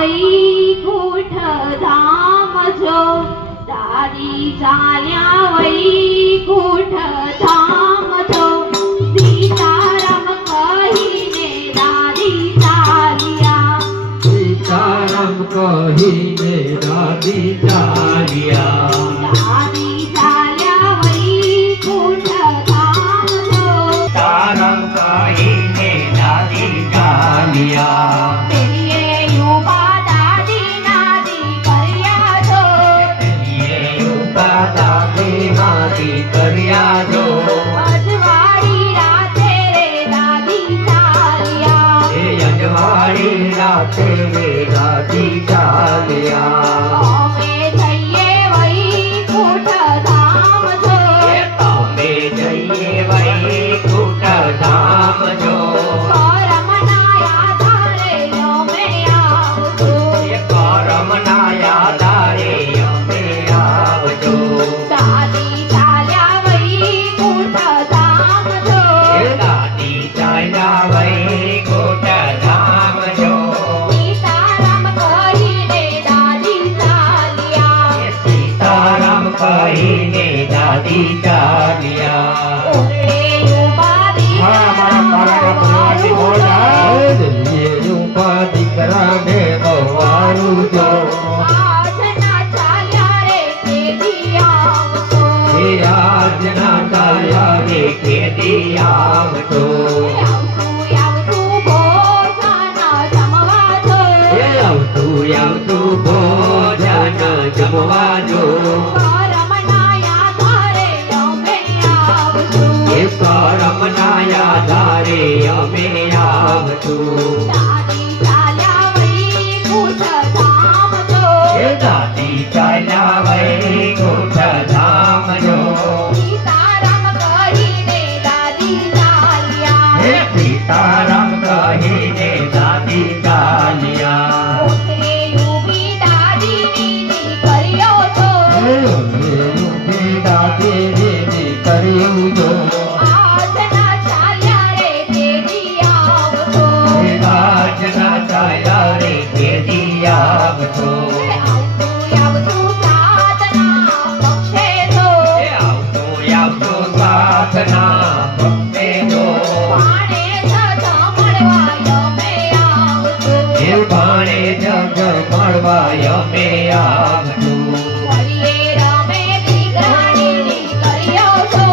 વૈકુંઠ ધામ જો દાદી ચાલ્યા વૈકુંઠ ધામ જો સીતારામ કહીને દાદી ચાલ્યા સીતારામ કહીને દાદી ચાલ્યા દાદી ચાલ્યા વૈકુંઠ ધામ જો સીતારામ કહીને દાદી ચાલ્યા પેલીએ યુવા દાદી નાદી કર્યા જો દાદી કર્યા જો અજવાળી રાતે રે દાદી ચાલ્યા એ અજવાળી રાતે રે દાદી ચાલ્યા અમે જઈએ વૈકુંઠ ધામ જો અમે જઈએ વૈકુંઠ ધામ જો કરમના આધારે અમે આવશું એ કરમના આધારે અમે આવજો દાદી ચાલ્યા વૈકુંઠ ધામ જો એ દાદી ચાલ્યા વૈકુંઠ ધામ જો સીતારામ કહીને દાદી ચાલ્યા એ સીતારામ કહીને દાદી ચાલ્યા ઓરડે યુવા દીકરાને બવારું જો આજના ચાલ્યા રે કેદી આવશો એ આજના ચાલ્યા રે કેદી આવજો આવતું ભોજન જમવા જો એ આવતું ભોજન જમવા જો કરમના આધારે અમે આવશું એ કરમના આધારે અમે આવશું દાદી ચાલ્યા વૈકુંઠ ધામ જો એ દાદી ચાલ્યા વૈકુંઠ ધામ જો સીતારામ કહીને દાદી ચાલ્યા હે સીતારામ કહીને દાદી ચાલ્યા પોતે યુવી દાદીની કર્યો છો દાદી કર્યું જો આજના ચાલ્યા રે કેદી આવશો આજના ચાલ્યા રે કેદી આવજો આવતું પ્રાર્થના પક્ષે જો આવતો સાધના ભક્તે જો પાણે જમણવા અમે આવશું એ ભાણે જગ મળવા અમે આવશું વળીએ રમે દીકરાની કર્યો છો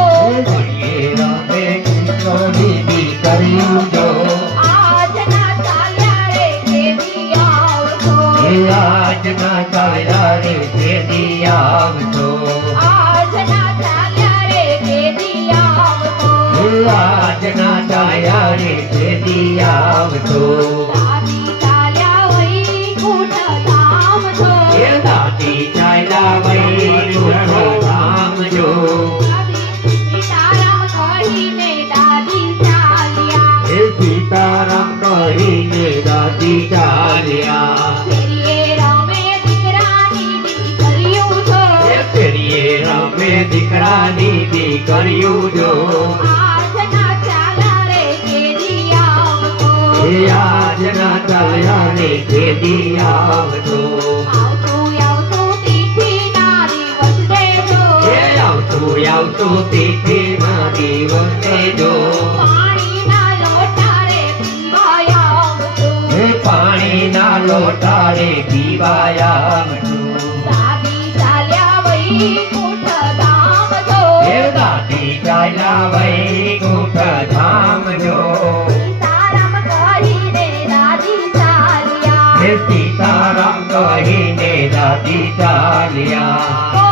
કર્યું જો આજના ચાલ્યા રે કેદી આવશો આજના ચાલ્યા રે કેદી આવજો આજના ચાલ્યા રે કેદી આવશો આજના ચાલ્યા રે કેદી આવજો દાદી ચાલ્યા વૈકુંઠ ધામ જો એ દાદી ચાલ્યા વૈકુંઠ ધામ જો સીતારામ કહીને દાદી ચાલ્યા એ સીતારામ કહીને દાદી ચાલ્યા ફેરીએ રમે દીકરાની દીકરીઓ છો એ ફેરીએ રમે દીકરાની દીકરીઓ જો આજના ચાલ્યા રે કેદી આવશો એ આજના ચાલ્યા રે કેદી આવજો આવતું તિથિ ના દિવસ દેજો એ આવતું તિથિના દિવસે જો પાણીના લોટા રે પીવાય આવશું એ પાણીના લોટા રે પીવાય આવજો દાદી ચાલ્યા વૈકુંઠ ધામ જો એ દાદી ચાલ્યા વૈકુંઠ ધામ જો સીતારામ કહીને દાદી ચાલ્યા એ સીતારામ કહીને દાદી ચાલ્યા